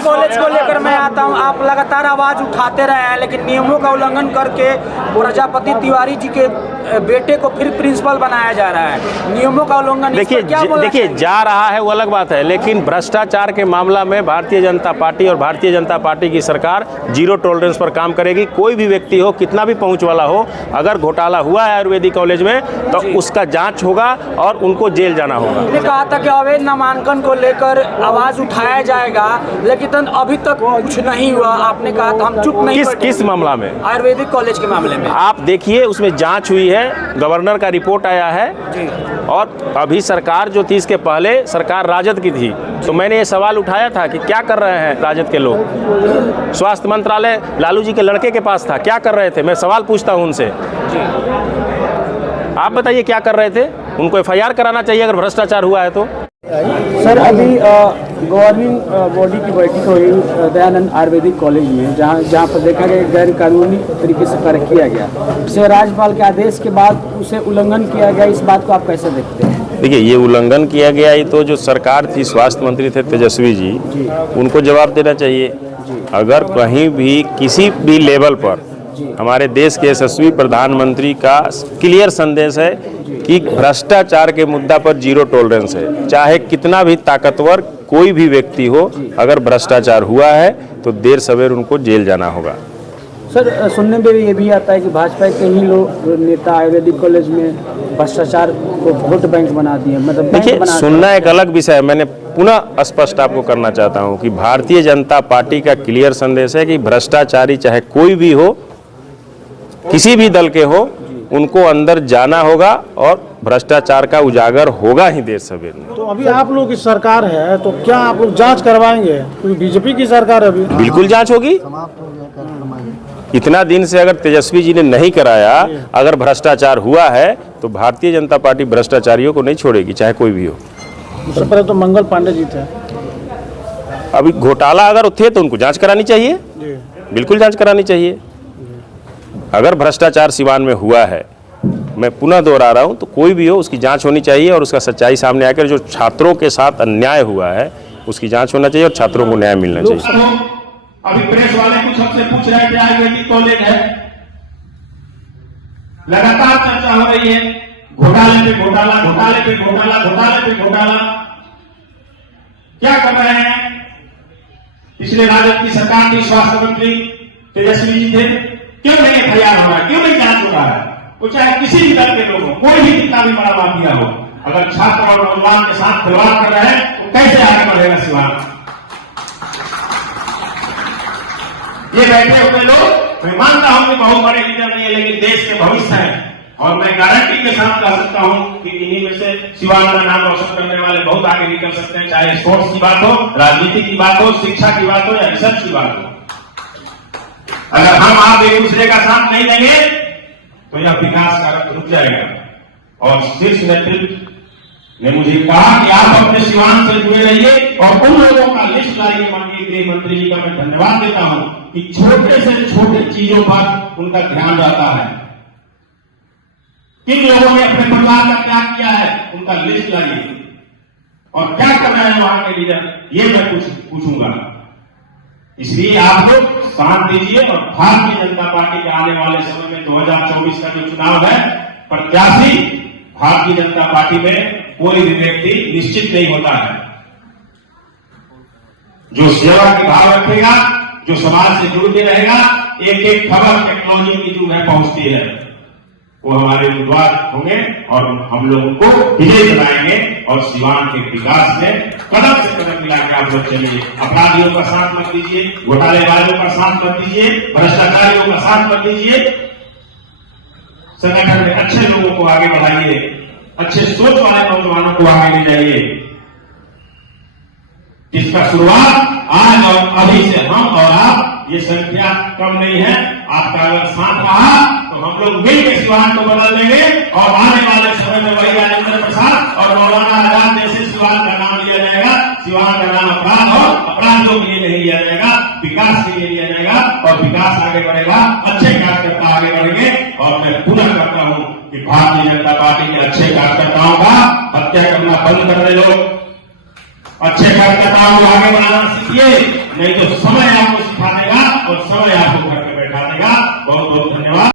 College को लेकर मैं आता हूं, आप लगातार आवाज उठाते रहे हैं, लेकिन नियमों का उल्लंघन करके प्रजापति तिवारी जी के बेटे को फिर प्रिंसिपल बनाया जा रहा है। नियमों का उल्लंघन, देखिए जा रहा है वो अलग बात है, लेकिन भ्रष्टाचार के मामला में भारतीय जनता पार्टी और भारतीय जनता पार्टी की सरकार जीरो टॉलरेंस पर काम करेगी। कोई भी व्यक्ति हो, कितना भी पहुंच वाला हो, अगर घोटाला हुआ है आयुर्वेदिक कॉलेज में तो उसका जांच होगा और उनको जेल जाना होगा। उन्होंने कहा था कि अवैध नामांकन को लेकर आवाज उठाया जाएगा, लेकिन अभी तक कुछ नहीं हुआ। आपने कहा था हम चुप नहीं। किस मामला में? आयुर्वेदिक कॉलेज के मामले में। आप देखिए, उसमें जांच हुई है, गवर्नर का रिपोर्ट आया है जी। और अभी सरकार जो थी, इसके पहले सरकार राजद की थी, तो मैंने ये सवाल उठाया था कि क्या कर रहे हैं राजद के लोग। स्वास्थ्य मंत्रालय लालू जी के लड़के के पास था, क्या कर रहे थे? मैं सवाल पूछता हूं उनसे, आप बताइए क्या कर रहे थे? उनको एफआईआर कराना चाहिए अगर भ्रष्टाचार हुआ है तो। सर, अभी गवर्निंग बॉडी की बैठक हुई दयानंद आयुर्वेदिक कॉलेज में, जहां पर देखा गया गैर कानूनी तरीके से कार्य किया गया, उसे राज्यपाल के आदेश के बाद उसे उल्लंघन किया गया। इस बात को आप कैसे देखते हैं? देखिए, ये उल्लंघन किया गया, ये तो जो सरकार थी, स्वास्थ्य मंत्री थे तेजस्वी जी, उनको जवाब देना चाहिए। अगर कहीं भी किसी भी लेवल पर हमारे देश के यशस्वी प्रधानमंत्री का क्लियर संदेश है कि भ्रष्टाचार के मुद्दा पर जीरो टॉलरेंस है। चाहे कितना भी ताकतवर कोई भी व्यक्ति हो, अगर भ्रष्टाचार हुआ है तो देर सवेर उनको जेल जाना होगा। सर, सुनने में ये भी आता है कि भाजपा के ही लोग नेता आयुर्वेदिक कॉलेज में भ्रष्टाचार को वोट बैंक बना दिए। मतलब देखिए, सुनना एक अलग विषय है। मैंने पुनः स्पष्ट आपको करना चाहता हूं कि भारतीय जनता पार्टी का क्लियर संदेश है कि भ्रष्टाचारी चाहे कोई भी हो, किसी भी दल के हो, उनको अंदर जाना होगा और भ्रष्टाचार का उजागर होगा ही देर सवेर में। तो अभी आप लोग की सरकार है, तो क्या आप लोग जांच करवाएंगे? क्योंकि बीजेपी की सरकार है अभी। बिल्कुल जांच होगी। इतना दिन से अगर तेजस्वी जी ने नहीं कराया, अगर भ्रष्टाचार हुआ है तो भारतीय जनता पार्टी भ्रष्टाचारियों को नहीं छोड़ेगी, चाहे कोई भी हो। उससे पहले तो मंगल पांडे जी थे। अभी घोटाला अगर थे तो उनको जांच करानी चाहिए, बिल्कुल जांच करानी चाहिए। अगर भ्रष्टाचार सिवान में हुआ है, मैं पुनः दोहरा रहा हूं, तो कोई भी हो उसकी जांच होनी चाहिए और उसका सच्चाई सामने आकर जो छात्रों के साथ अन्याय हुआ है उसकी जांच होना चाहिए और छात्रों को न्याय मिलना चाहिए। अभी प्रेस वाले कुछ हमसे पूछ रहे थे, आयुर्वेदिक कॉलेज है, लगातार चर्चा हो रही है, घोटाले पे घोटाला, घोटाले पे घोटाला, घोटाले पे घोटाला। क्या कर रहे हैं? पिछले राजद की सरकार थी, स्वास्थ्य मंत्री तेजस्वी जी थे, क्यों नहीं एफआईआर हो रहा है? क्यों नहीं जांच हो रहा है? वो चाहे किसी भी दल के लोग हो, कोई भी कितना भी बड़ा माफिया हो, अगर छात्र और नौजवान के साथ खिलवाड़ कर रहे हैं तो कैसे आगे बढ़ेगा सिवान? ये बैठे हुए लोग, मैं मानता हूं कि बहुत बड़े लीडर नहीं है, लेकिन देश के भविष्य है और मैं गारंटी के साथ कह सकता हूं कि इन्हीं में से सिवान का नाम रोशन करने वाले बहुत आगे निकल सकते हैं, चाहे स्पोर्ट्स की बात हो, राजनीति की बात हो, शिक्षा की बात हो या रिसर्च की बात हो। अगर हम आप एक दूसरे का साथ नहीं देंगे तो यह विकास का रुक जाएगा। और शीर्ष नेतृत्व ने मुझे कहा कि आप अपने सिवान से जुड़े रहिए और उन लोगों का लिस्ट लाइए। माननीय गृह मंत्री जी का मैं धन्यवाद देता हूं कि छोटे से छोटे चीजों पर उनका ध्यान रहता है। किन लोगों ने अपने परिवार का त्याग किया है, उनका लिस्ट लाइए और क्या कर रहे हैं वहां के लीडर, ये मैं कुछ पूछूंगा। इसलिए आप लोग साथ दीजिए और भारतीय जनता पार्टी के आने वाले समय में 2024 का जो चुनाव है, प्रत्याशी भारतीय जनता पार्टी में कोई भी व्यक्ति निश्चित नहीं होता है। जो सेवा की भाव रखेगा, जो समाज से जुड़ के रहेगा, एक एक खबर टेक्नोलॉजी की जो है पहुंचती है, वो हमारे उम्मीदवार होंगे और हम लोगों को विजय बनाएंगे और सिवान के विकास में कदम से कदम मिला के आप लोग चलिए। अपराधियों का साथ मत दीजिए, घोटालेबाजों का साथ मत दीजिए, भ्रष्टाचारियों का साथ मत दीजिए। संगठन में अच्छे लोगों को आगे बढ़ाइए, अच्छे सोच वाले नौजवानों को आगे ले जाइए। इसका शुरुआत आज और अभी से हम और आप, ये संख्या कम नहीं है, आपका अगर साथ रहा तो हम लोग मिलकर सिवान को बदल देंगे और आने वाले समय में वही राजेंद्र प्रसाद और मौलाना आजाद जैसे सिवान का नाम लिया जाएगा। सिवान का नाम अपराध और अपराधियों के लिए नहीं लिया जाएगा, विकास के लिए लिया जाएगा और विकास आगे बढ़ेगा, अच्छे कार्यकर्ता आगे बढ़ेंगे। और मैं पुनः करता हूं कि भारतीय जनता पार्टी के अच्छे कार्यकर्ताओं का हत्या करना बंद कर दे। लोग अच्छे कार्यकर्ताओं को आगे बढ़ाना सीखिए। नहीं तो समय आपको सिखा देगा